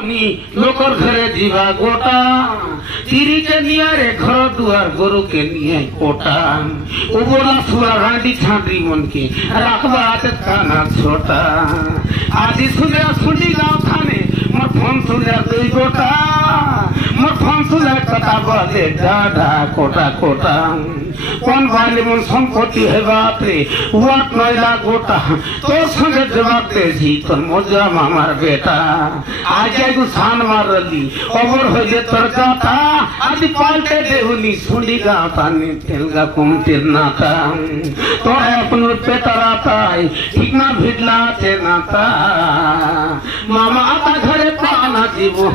लोकर घरे जीवा गोटा तिरी के नियारे घर दुआर गोरु के निये कोटा उबोला सुरा रांडी छांडी मन के रखबा आते काना छोटा आदि सुने सुनी गाँव थाने मोर फोन सुने दुई गोटा मोर फोन सुने कटा बले डाढ़ा कोटा कोटा कौन वाले मन संपत्ति है बाप रे वाट नैला गोटा तो संगे जवाब दे जी तो मजा मामार बेटा आज एगो छान मार रली अबर हो जे तरका था आदि पाल्टे देहुनी सुंडी गाँव थाने तेलगा कुम तिरनाता तो अपन पेटा राता ठीक ना भिडला थे नाता मामा आता घरे पाना जीवो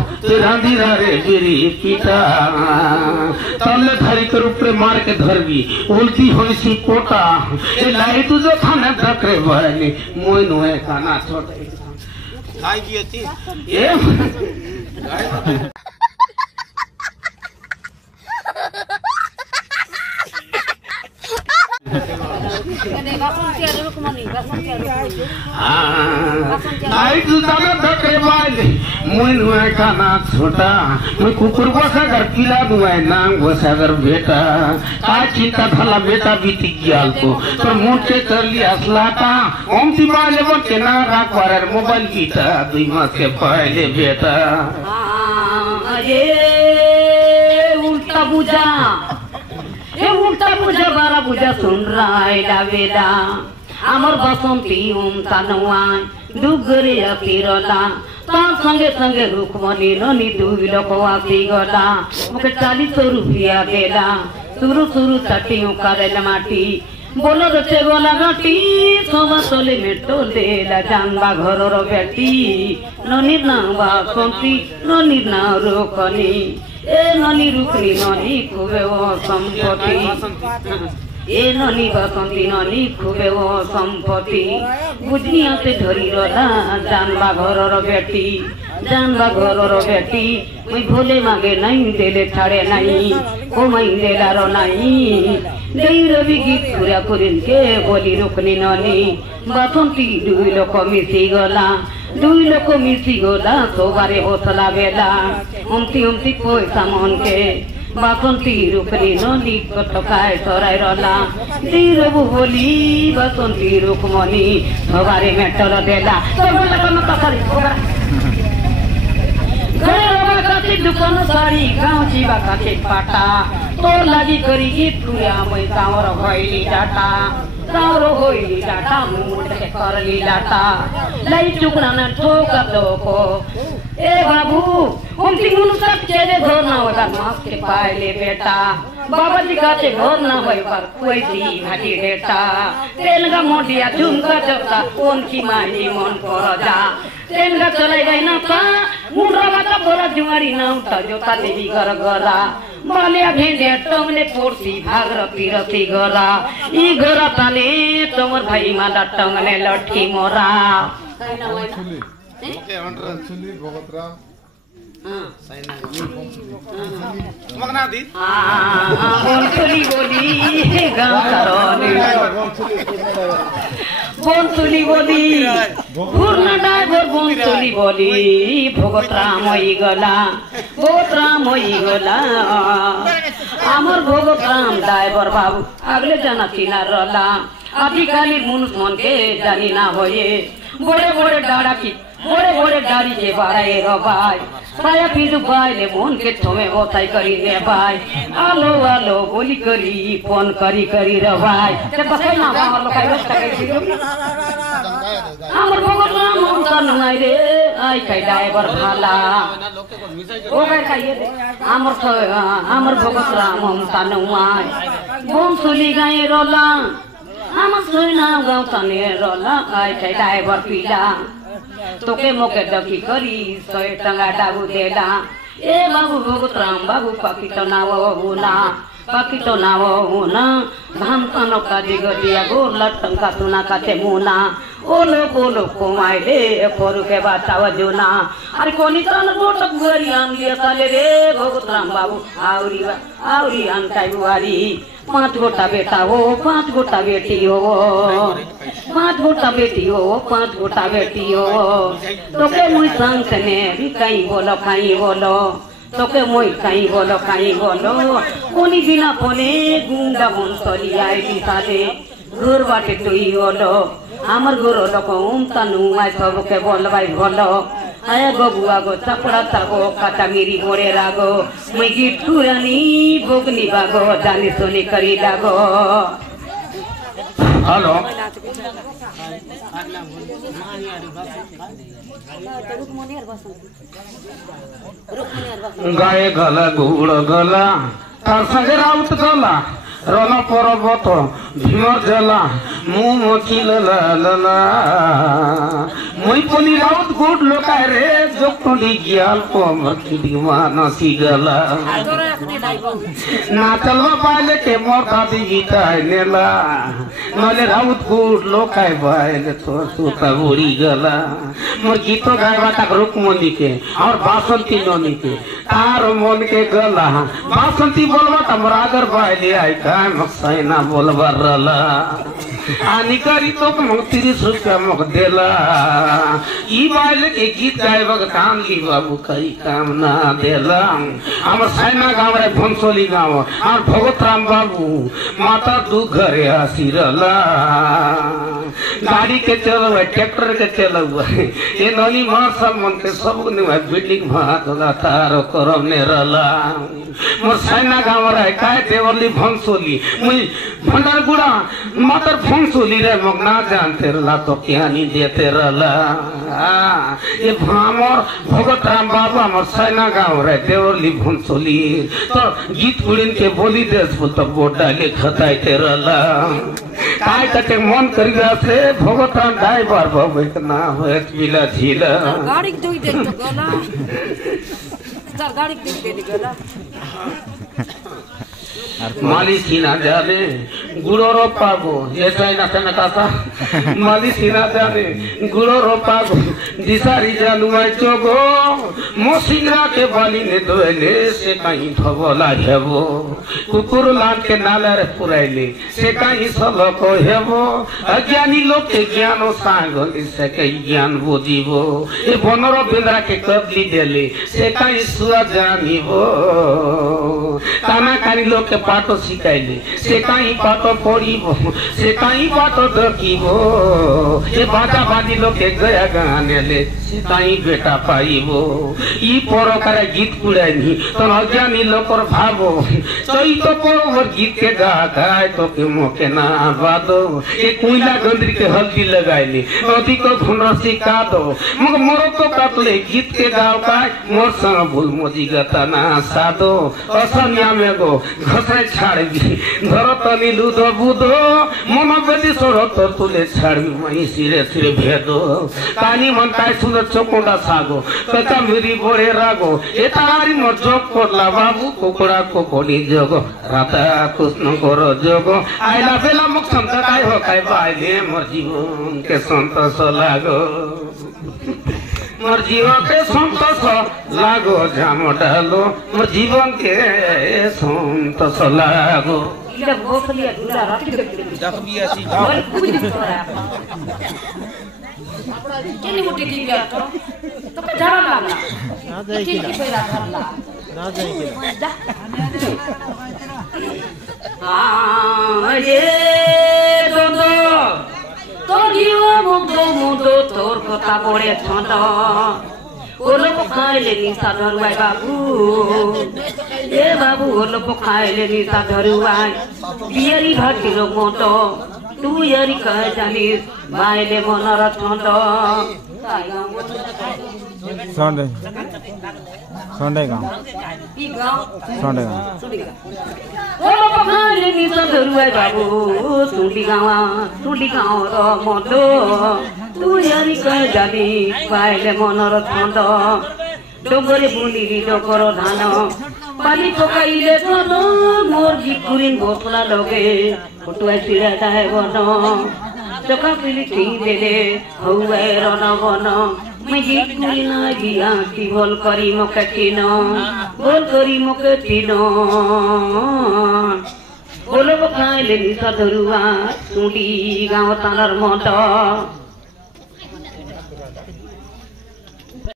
रांधी रे बिरी पीटा तले धरी कर ऊपर मार के धरबी उल्टी होइसी कोटा ए लाइट जो खाने धकरे भरली मोय नोए खाना छोटे खाई की थी ए लाइट जुटाने धकरे भरली मोय नोए खाना छोटा मैं कुकुर बसागर पिला दुआए नाम बसागर बेटा काय चिंता भला बेटा बीती गयाल को पर मोटे कर लिया असलाता ओम ती बाले बके ना राख पारे मोबाइल कीटा दुई मास के पहले बेटा अरे उल्टा बुझा ए उल्टा बुझा बारा बुझा सुन रहा है डावेदा आमर बसंती ओम तानवाय दुगरे अतिरला तार संगे संगे रुखमनी रनी दुई लोक आसी गला मुके 40 रुपया देला सुरु सुरु तटियों करेला माटी बोलो रचे बोला गाटी सोवा तोले मेटो देला जानबा घरर बेटी ननी ना बासंती ननी ना रोकनी ए ननी रुकनी ननी खुबे ओ संपत्ति ए ननी बसंती ननी खुबे ओ संपत्ति बुझनिया से धरी रला जानबा घरर बेटी मैं भोले मागे नहीं देले छाड़े नहीं ओ मैं देला रो नहीं देई रवि गीत पूरा करिन के बोली रुकनी ननी बसंती दुई लोक मिसी गला सोबारे बसला बेला उमती पैसा मन के बसंती रुकनी ननी कटकाय सराय रला दिरबु बोली बसंती रुकमनी सबारे मेटल देला दुकान सारी गाँव जीवा काटे पाटा तोर लागी करी गीत पूरा मैं गाँव भैली डाटा गाँव होइली डाटा मुंड के करली डाटा लाई चुकना न ठोका लोको ए बाबू हम तिमुन सब चेरे घर ना होगा मास के पाले बेटा बाबा जी काते घर ना होय पर कोई दी भाटी बेटा तेलगा मोटिया झुमका जता कोन की माई मन कर जा तेलगा चले गई ना ता मुंडरा का बोला जुआरी ना उठा जोता देवी घर गरा मालिया भेंडे टंगले पोरसी भागरती रती गरा ई गरा ताने तमर भाई माला टंगले लठी मोरा ओके अंडर चुली भगतराम मगना दी बोंसुली बोली गाँव करोनी बोंसुली बोली पूर्ण डागर बोंसुली बोली भगतराम होई गला आमर भगतराम ड्राइवर बाबू अगले जना चिना रला आदिकाली मुनुष मन के जानी ना होये बड़े बड़े डाड़ी के बारे भाई साया फिर भाई ले मन के थोमे बताई करी रे भाई आलो बोली करी फोन करी रे भाई ते बसाई ना हमर लोकाई बस करी हमर भगतराम हम तन नाइ रे आई काई ड्राइवर भाला ओ गए खाइए दे हमर भगतराम हम तन नाइ बोम सुली गए रोला हम सुना गाँव तने रोला आई काई ड्राइवर पीला तोके मोके दखी करी 100 टंगा डाबू देला ए बाबू भगतराम बाबू पाकी तो ना वो ना पाकी तो ना वो ना धाम कानो का दिगो दिया गो लटन का तुना का ते मुना ओलो को माइले कोरु के बतावा जुना अरे कोनी तरह गोटक गोरी आन लिया साले रे भगत राम बाबू आवरी अंकाई बुआरी 5 गोटा बेटा हो 5 गोटा बेटी हो 5 गोटा बेटी हो 5 गोटा बेटी हो तो के मुई संग ने भी कहीं बोलो तो के मुई कहीं बोलो कोनी बिना पोने गुंडा बन चली आई दिसाले घर बाटे तुई होलो आमर गुरु लोक तनु आई सबके बोल भाई बोलो आया बबुआ गो चपड़ा तागो काटा मेरी बोरे रागो मैं गिट्टू रानी भोगनी बागो जानी सोनी करी लागो हेलो गाए गला गुड़ गला तार संगे राउत गला रन पर्वत भीमर जला मुँह मचिल लाला मुई पनि राउत गुड़ लोकाय रे जोकटोली गियाल पमर किडिमा नसी गला नाचलवा पाले के मोर दादी गीताय नेला नले राउत गुड़ लोकाय बायले तो सुता बुड़ी गला मोर गीतो गायबाटा रुकमनी के और बासंती ननी के तार मन के गला बासंती बोलवा तमरागर बायले आई काय मक्सैना बोलबर रला आनी करी तो मग 30 रुपया मग देला ई बायले के गीत गायबक काम ली बाबू कई काम ना देला हमर सैना गाँव रे भंसोली गाँव और भगत राम बाबू माता दू घरे आसिरला गाड़ी के चलवे ट्रैक्टर के चलवे ये ननी मार सब मन के सब ने बिल्डिंग भात होला तार करम ने रला मोर सैना गाँव रे काय देवली भंसोली मुई भंडारगुड़ा मातर भंसोली रे मग ना जानते रला तो क्या नहीं देते रला ये भामर भगत राम बाबू हमर सैना गाँव रे देवली भंसोली तो गीत गुड़िन के बोली देश बोल तो बोटा ले खताइते रला काय कटे मन करिया से भगत राम ड्राइवर बाबू ना होत बिला झीला गाड़ी दुई दे तो गला सर गाड़ी दुई दे गला माली सीना जाने गुड़ो रो पागो ये चाइना से नकाता माली सीना जाने गुड़ो रो पागो दिसारी जानू आई चोगो मोसिंगरा के बाली ने दोले से कहीं ठगोला हेबो कुकुर लान के नाला रे पुराइले से कहीं सब को हेबो अज्ञानी लोग के ज्ञानो सांगली से के ज्ञान बुझिबो ए बनरो बेंद्रा के कबली देले से कहीं सुआ जानिबो काना कारी लोग के पाटो सिकाइले से कहीं पाटो पड़िबो से कहीं पाटो दकिबो ए बाजा बाजी लोग के गया गाने ले से कहीं बेटा पाइबो ई परो करे गीत कुड़ानी तो अज्ञानी लोग और भागो सही तो पर गीत के गाय तो के मोके ना बादो ए कुइला गंदरी के हल्दी लगाइले अति को धुनर सिका दो मग मोरो तो काटले गीत के गाव का मोर संग भूल मोजी गता ना सादो असनिया में गो घसे छाड़बी धरतली लुदो बुदो मन बेदी सोरत तुले छाड़बी मई सिरे सिरे भेदो कानी मन काय सुंदर चोकोडा सागो कचा मिरी बोरे रागो ए तारी मोर जोक कोटला बाबू कोकोड़ा कोकोडी जोगो राता कृष्ण करो जोगो आइला बेला मुख संत काय हो काय बाइले मोर जीवन के संतोष लागो मोर जीवन के संतोष लागो जाम डालो मोर जीवन के संतोष लागो इला भोसलिया दूला राती जखबिया सी और कुछ नहीं करा केनी मोटी दी गया तो झाड़ा लागला ना जाई की पहला झाड़ा ना जाई हां रे दोदो तो जीव मुदो तोर কথা পড়ে ছন্দ ওলো পখাইলে নিশা ধরুয়াই বাবু এ বাবু ওলো পখাইলে নিশা ধরুয়াই বিয়ারি ভাটির মতো তুই আরি কহ জানিস বাইলে মনর ছন্দ Sunday गाँव ई गाँव Sunday गाँव ওলো পখাইলে নিশা ধরুয়াই বাবু সুন্ডি গাঁও র মতো তুই আরি কহ জানিস বাইলে মনর ছন্দ ডোগরে বুনিরি ডোগর ধান পানি পকাইলে কোন মোর জিকুরিন বসলা লগে ফটুয়া চিড়া দায় বন চকা পিলি ঠিক দেলে হউয়ে রন বন মই জিকুরি না দিয়া কি বল করি মকে চিন বল করি মকে চিন বলব খাইলে নিশা ধরুয়া চুটি গাঁও তারার মত